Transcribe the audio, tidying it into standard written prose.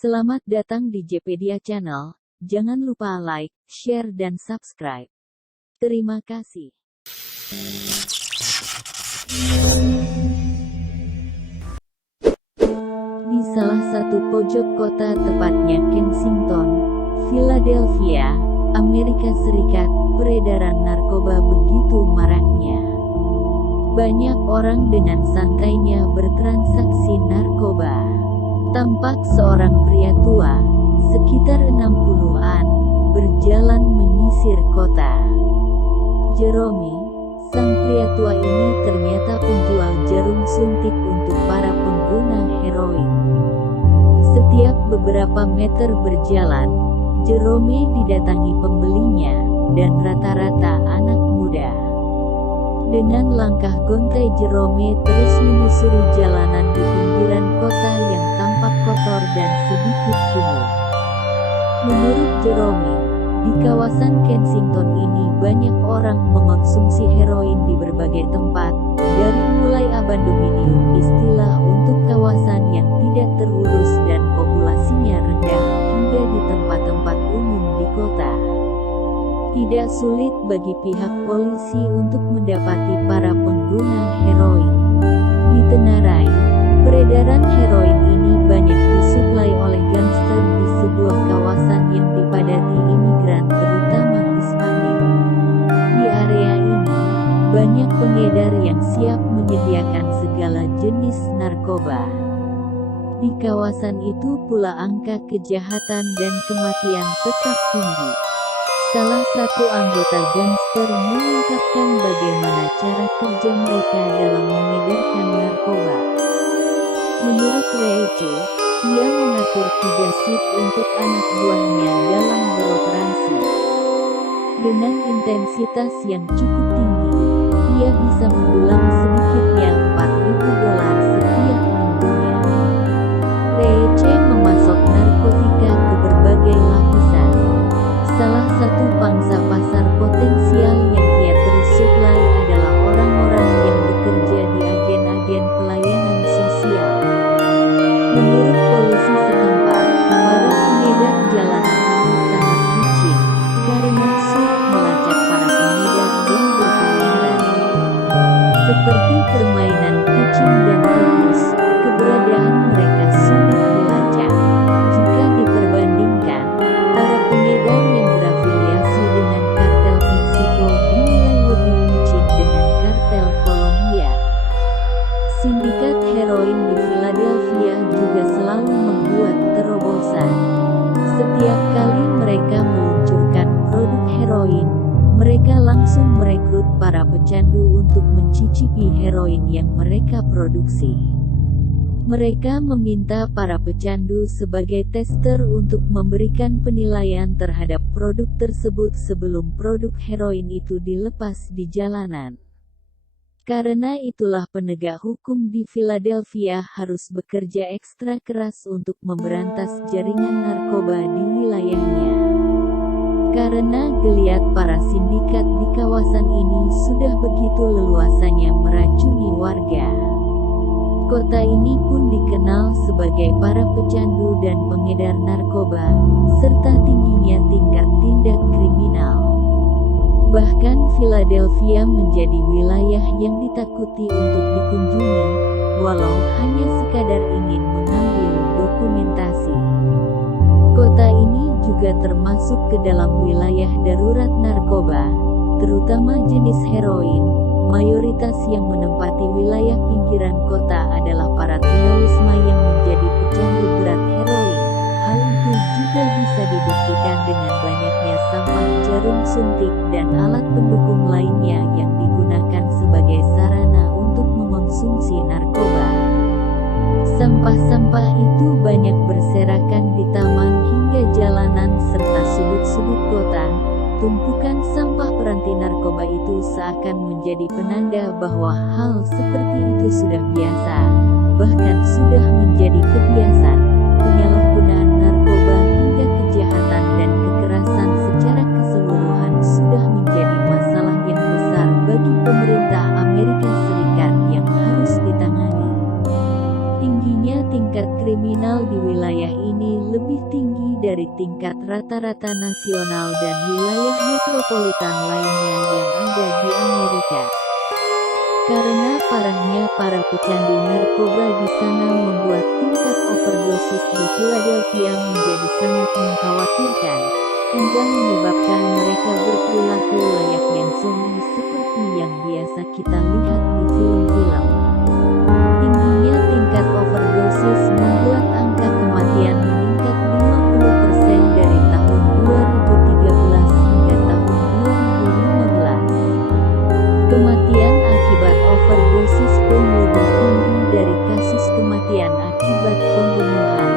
Selamat datang di Jepedia Channel. Jangan lupa like, share dan subscribe. Terima kasih. Di salah satu pojok kota, tepatnya Kensington, Philadelphia, Amerika Serikat, peredaran narkoba begitu maraknya. Banyak orang dengan santainya bertransaksi narkoba. Tampak seorang pria tua, sekitar 60-an, berjalan menyisir kota. Jerome, sang pria tua ini ternyata penjual jarum suntik untuk para pengguna heroin. Setiap beberapa meter berjalan, Jerome didatangi pembelinya, dan rata-rata anak muda. Dengan langkah gontai, Jerome terus menyusuri jalanan di pinggiran kota yang tampak kotor dan sedikit kumuh. Menurut Jerome, di kawasan Kensington ini banyak orang mengonsumsi heroin di berbagai tempat, dari mulai abandominum istilah untuk kawasan yang tidak terurus dan populasinya rendah, hingga di tempat-tempat umum di kota. Tidak sulit bagi pihak polisi untuk mendapati para pengguna heroin. Di Tenarai, peredaran heroin ini banyak disuplai oleh gangster di sebuah kawasan yang dipadati imigran terutama Hispanik. Di area ini, banyak pengedar yang siap menyediakan segala jenis narkoba. Di kawasan itu pula angka kejahatan dan kematian tetap tinggi. Salah satu anggota gangster mengungkapkan bagaimana cara kerja mereka dalam mengedarkan narkoba. Menurut Rece, ia mengatur 3 shift untuk anak buahnya dalam beroperasi. Dengan intensitas yang cukup tinggi, ia bisa mendulang sedikitnya $4.000 setiap minggunya. Rece memasok narkotika ke berbagai lapisan. Salah satu pangsa pasar potensial yang ia terus suplai adalah orang-orang yang bekerja di agen-agen pelayanan sosial. Menurut polisi setempat, para pengedar jalanan ini sangat licin, karena sulit melacak para pengedar yang berkeliaran. Seperti permainan kucing dan tikus, keberadaan mereka sulit dilacak. Jika diperbandingkan, para pengedar yang berafiliasi dengan kartel Meksiko dinilai lebih licin dengan kartel Kolombia. Sindikat heroin di Philadelphia juga selalu membuat terobosan. Setiap kali mereka meluncurkan produk heroin, mereka langsung merekrut para pecandu untuk mencicipi heroin yang mereka produksi. Mereka meminta para pecandu sebagai tester untuk memberikan penilaian terhadap produk tersebut sebelum produk heroin itu dilepas di jalanan. Karena itulah penegak hukum di Philadelphia harus bekerja ekstra keras untuk memberantas jaringan narkoba di wilayahnya. Karena geliat para sindikat di kawasan ini sudah begitu leluasanya meracuni warga. Kota ini pun dikenal sebagai para pecandu dan pengedar narkoba, serta tingginya tingkat tindak kriminal. Bahkan Philadelphia menjadi wilayah yang ditakuti untuk dikunjungi, walau hanya sekadar ingin mengambil dokumentasi. Kota ini juga termasuk ke dalam wilayah darurat narkoba, terutama jenis heroin. Mayoritas yang menempati wilayah pinggiran kota adalah para tunawisma yang menjadi pecandu berat heroin. Hal itu juga bisa dibuktikan dengan banyaknya sampah jarum suntik dan alat pendukung lainnya yang digunakan sebagai sarana untuk mengonsumsi narkoba. Sampah-sampah itu banyak berserakan di taman hingga jalanan serta sudut-sudut kota. Tumpukan sampah peranti narkoba itu seakan menjadi penanda bahwa hal seperti itu sudah biasa, bahkan sudah menjadi kebiasaan. Penyalahgunaan narkoba hingga kejahatan dan kekerasan secara keseluruhan sudah menjadi masalah yang besar bagi pemerintah Amerika Serikat yang harus ditangani. Tingginya tingkat kriminal di wilayah ini lebih tinggi dari tingkat rata-rata nasional dan wilayah metropolitan lainnya yang ada di Amerika. Karena parahnya para pecandu narkoba di sana membuat tingkat overdosis di Philadelphia menjadi sangat mengkhawatirkan, hingga menyebabkan mereka berperilaku layaknya zombie seperti yang biasa kita lihat di film-film. Tingginya tingkat overdosis membuat angka kematian meningkat 50% dari tahun 2013 hingga tahun 2015. Kematian akibat overdosis pun lebih tinggi dari kasus kematian akibat pembunuhan.